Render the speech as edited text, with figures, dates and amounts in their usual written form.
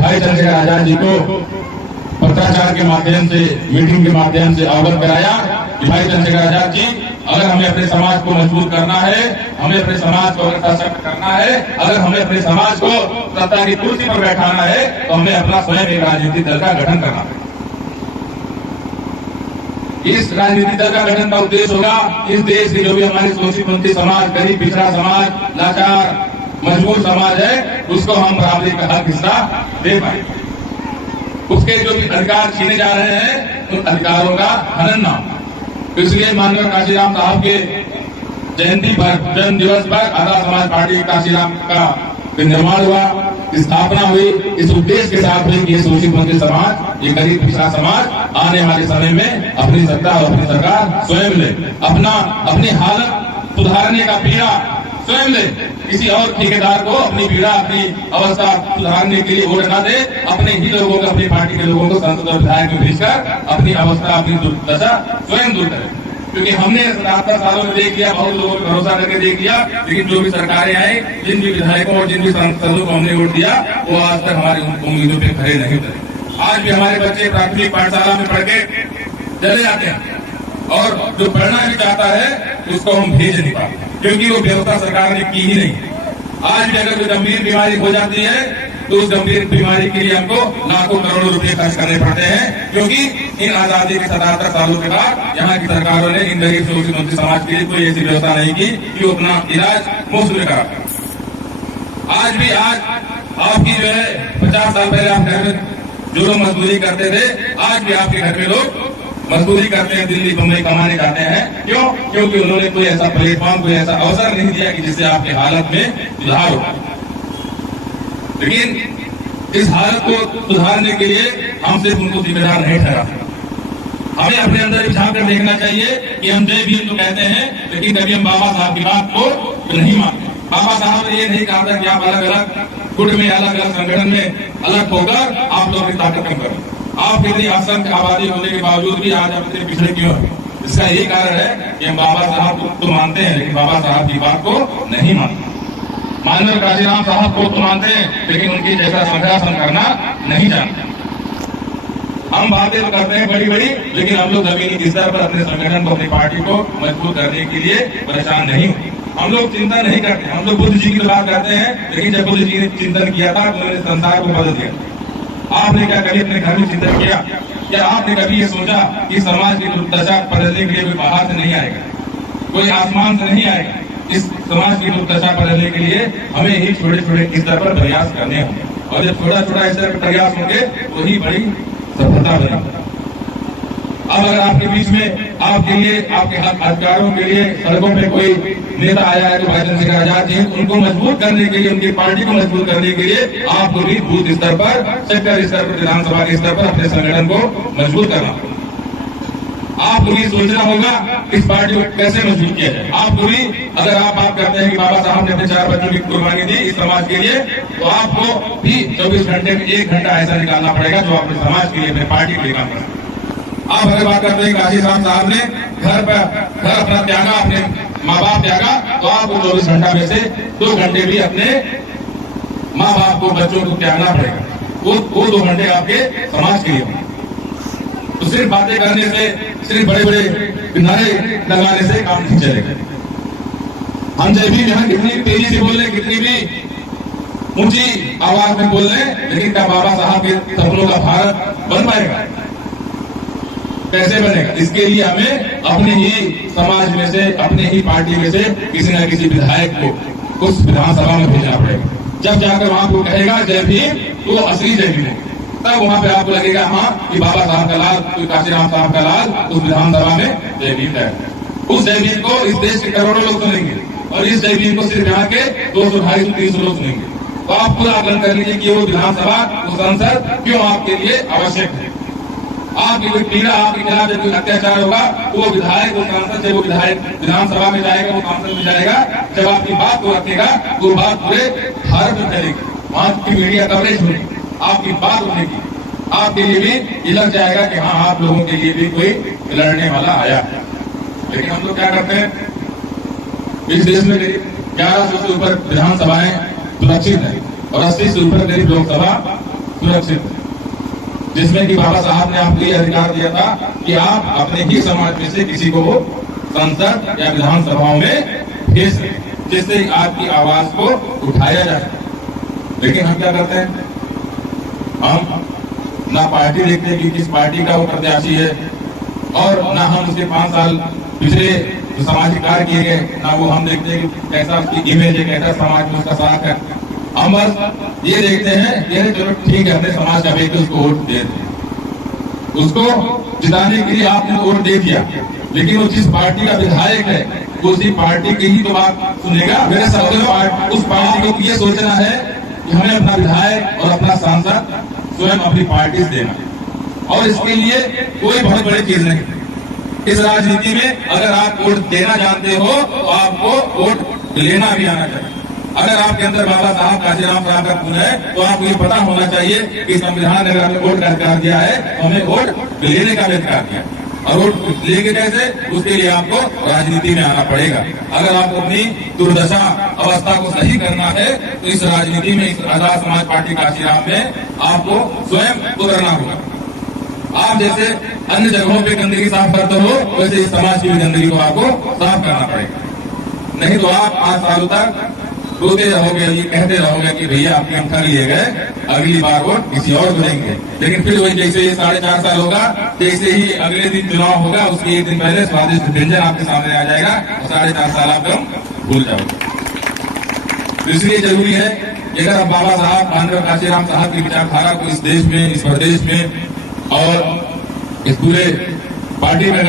भाई चंद्रशेखर आजाद जी को पत्राचार के माध्यम से, मीटिंग के माध्यम से अवगत कराया कि भाई चंद्रशेखर आजाद जी, अगर हमें अपने समाज को मजबूत करना है, हमें अपने समाज को अगर सशक्त करना है, अगर हमें अपने समाज को सत्ता की कुर्सी पर बैठाना है, तो हमें अपना स्वयं एक राजनीतिक दल का गठन करना है। इस राजनीतिक दल का गठन का उद्देश्य होगा इस देश की जो भी हमारी शोषित वंचित समाज, गरीब पिछड़ा समाज, लाचार मजबूर समाज है, उसको हम बराबरी का हक हिस्सा दे पाए। उसके जो भी अधिकार छीने जा रहे हैं, उन अधिकारों का हनन ना हो। इसलिए माननीय काशीराम साहब के जयंती पर, जन्म दिवस पर आजाद समाज पार्टी काशीराम का निर्माण हुआ, स्थापना हुई, इस उद्देश्य के साथ हुई कि ये शोषित वंचित समाज, ये गरीब पिछड़ा समाज आने वाले समय में अपनी सत्ता और अपनी सरकार स्वयं ले, अपनी हालत सुधारने का पीड़ा स्वयं ले, किसी और ठेकेदार को अपनी पीड़ा, अपनी अवस्था सुधारने के लिए वोट न दे, अपने ही लोगों को, अपनी पार्टी के लोगों को संसद और विधायक में भेजकर अपनी अवस्था, अपनी दुर्दशा स्वयं दूर करे। क्योंकि हमने 77 सालों में देख लिया, बहुत लोगों को भरोसा करके देख लिया, लेकिन जो भी सरकारें आई, जिन भी विधायकों और जिन भी सांसदों को हमने वोट दिया, वो आज तक हमारी उम्मीदों पे खड़े नहीं उतरे। आज भी हमारे बच्चे प्राथमिक पाठशाला में पढ़ के चले जाते हैं, और जो पढ़ना भी चाहता है उसको हम भेज नहीं पाते, क्योंकि वो व्यवस्था सरकार ने की ही नहीं। आज भी अगर कोई गंभीर बीमारी हो जाती है, तो उस गंभीर बीमारी के लिए हमको लाखों करोड़ों रुपए खर्च करने पड़ते हैं, क्योंकि इन आजादी के 77 सालों के बाद यहाँ की सरकारों ने इन गरीब शोषित वंचित समाज के लिए कोई ऐसी व्यवस्था नहीं की कि वो अपना इलाज मुफ्त में करा। आज भी आपकी जो है 50 साल पहले आप घर में जो लोग मजदूरी करते थे, आज भी आपके घर में लोग मजदूरी करते हैं, दिल्ली बम्बई कमाने जाते हैं। क्यों? क्योंकि उन्होंने कोई ऐसा प्लेटफॉर्म, कोई ऐसा अवसर नहीं दिया कि जिससे आपकी हालत में सुधार हो। लेकिन इस हालत को सुधारने के लिए हम सिर्फ उनको जिम्मेदार नहीं ठहरा, हमें अपने अंदर भी झांक कर देखना चाहिए कि हम जय भीम तो कहते हैं, लेकिन कभी हम बाबा साहब की बात को नहीं मानते। बाबा साहब ने ये नहीं कहा था कि आप अलग अलग गुट में, अलग अलग संगठन में अलग होकर आप लोग अपनी ताकत कम करें। आप इतनी असंख्य आबादी होने के बावजूद भी आज आप इतने पिछड़े क्यों हैं? इसका यही कारण है कि हम बाबा साहब को तो मानते हैं, लेकिन बाबा साहब की बात को नहीं मानते। माननीय काशीराम साहब को तो मानते हैं, लेकिन उनकी जैसा संघर्ष करना नहीं जानते। हम बातें तो करते हैं बड़ी बड़ी, लेकिन हम लोग जमीनी स्तर पर अपने संगठन को, अपनी पार्टी को मजबूत करने के लिए परेशान नहीं। हम लोग चिंता नहीं करते। हम लोग बुद्ध जी की बात करते हैं, लेकिन जब बुद्ध जी ने चिंतन किया था तो उन्होंने संसार को बदल दिया। आपने क्या कभी अपने घर में चिंतन किया? क्या आपने कभी ये सोचा कि समाज की दुर्दशा बदलने के लिए कोई बाहर से नहीं आएगा, कोई आसमान से नहीं आएगा? इस समाज की दुर्दशा बदलने के लिए हमें ही छोटे छोटे स्तर पर प्रयास करने होंगे, और जब छोटा छोटा स्तर पर प्रयास होंगे वही बड़ी सफलता बनेगी। अब अगर आपके बीच में आपके लिए, आपके अधिकारों के लिए सड़कों पे कोई नेता आया है, तो भाई चंद्रशेखर आजाद जी, उनको मजबूत करने के लिए, उनकी पार्टी को मजबूत करने के लिए आपको भी बूथ स्तर पर, सेक्टर स्तर पर, विधानसभा के स्तर पर अपने संगठन को मजबूत करना। आपको भी सोचना होगा इस पार्टी को कैसे मजबूत किया जाए। आपको भी, अगर आप कहते हैं कि बाबा साहब ने अपने 4 बच्चों की कुर्बानी दी इस समाज के लिए, तो आपको भी 24 घंटे में 1 घंटा ऐसा निकालना पड़ेगा जो अपने समाज के लिए, अपने पार्टी के लिए काम करें। आप अगर बात करते हैं काशीराम साहब ने घर अपना त्यागा, अपने माँ बाप त्यागा, तो आपको 24 घंटा में से 2 घंटे भी अपने माँ बाप को, बच्चों को त्यागना पड़ेगा। वो 2 घंटे आपके समाज के लिए। तो सिर्फ बातें करने से, सिर्फ बड़े बड़े नारे लगाने से काम नहीं चलेगा। हम जब भी यहाँ कितनी तेजी से बोल रहे, कितनी भी ऊंची आवाज में बोल रहे, लेकिन क्या बाबा साहब के सपनों का भारत बन पाएगा? कैसे बनेगा? इसके लिए हमें अपने ही समाज में से, अपने ही पार्टी में से किसी न किसी विधायक को उस विधानसभा में भेजना पड़ेगा। जब जाकर वहां को कहेगा जय भीम, तो वो असली जय भीम है। तब वहां पे आपको लगेगा हाँ कि बाबा साहब का लाल, काशीराम साहब का लाल उस विधानसभा में जय भीम है। उस जय भीम को इस देश के करोड़ों लोग सुनेंगे, और इस जय भीम को सिर्फ यहाँ के 200, 250, 300 लोग सुनेंगे। तो आप खुद आकलन कर लीजिए कि वो विधानसभा, वो संसद क्यों आपके लिए आवश्यक है। आपकी कोई पीड़ा, आपके खिलाफ जब कोई अत्याचार होगा, वो विधायक, वो सांसद, जब वो विधायक विधानसभा में जाएगा, वो सांसद में जाएगा, जब आपकी बात को रखेगा, वो बात पूरे भारत में चलेगी। वहां की मीडिया कवरेज होगी, आपकी बात होगी, आपके लिए भी ये लग जाएगा कि हाँ, आप लोगों के लिए भी कोई लड़ने वाला आया है। लेकिन हम लोग क्या करते हैं, इस देश में करीब 1100 से ऊपर विधानसभाएं सुरक्षित है, और 80 से ऊपर करीब लोकसभा सुरक्षित है, जिसमें कि बाबा साहब ने आपको ये अधिकार दिया था कि आप अपने ही समाज में से किसी को संसद या विधानसभाओं में भेज सकें, जिससे आपकी आवाज को उठाया जा सके। लेकिन हम क्या करते हैं, हम ना पार्टी देखते कि किस पार्टी का वो प्रत्याशी है, और ना हम उसके 5 साल पिछले जो सामाजिक कार्य किए गए, ना वो हम देखते हैं कि कैसा उसकी इमेज है, कैसा समाज में उसका साथ है। हम बस ये देखते हैं कि चलो ठीक है, अपने समाज का व्यक्ति उसको वोट दे दें, उसको जिताने के लिए आपने वोट दे दिया, लेकिन वो जिस पार्टी का विधायक है उसी पार्टी की ही तो बात सुनेगा। मेरे सवाल उस पार्टी को ये सोचना है कि हमें अपना विधायक और अपना सांसद स्वयं अपनी पार्टी से देना, और इसके लिए कोई बहुत बड़ी चीज नहीं। इस राजनीति में अगर आप वोट देना जानते हो तो आपको वोट लेना भी आना चाहिए। अगर आपके अंदर बाबा साहब काशीराम साहब का खून है तो आपको ये पता होना चाहिए कि संविधान ने अगर हमें वोट का अधिकार दिया है तो हमें वोट लेने का भी अधिकार दिया, और वोट लेके कैसे, उसके लिए आपको राजनीति में आना पड़ेगा। अगर आपको अपनी दुर्दशा अवस्था को सही करना है तो इस राजनीति में, इस आजाद समाज पार्टी काशीराम में आपको स्वयं उतरना होगा। आप जैसे अन्य जगहों पे गंदगी साफ करते हो, वैसे इस समाज की भी गंदगी को आपको साफ करना पड़ेगा। नहीं तो आप 5 सालों तक रोते रहोगे, ये कहते रहोगे कि भैया आपके अंक लिए गए, अगली बार वोट किसी और को देंगे। लेकिन फिर वही जैसे ये 4.5 साल होगा, जैसे ही अगले दिन चुनाव होगा उसके 1 दिन पहले स्वादिष्ट व्यंजन आपके सामने आ जाएगा और 4.5 साल आप भूल जाओगे। तो इसलिए जरूरी है कि अगर आप बाबा साहब माननीय काशीराम साहब की विचारधारा को इस देश में, इस प्रदेश में और इस पूरे पार्टी में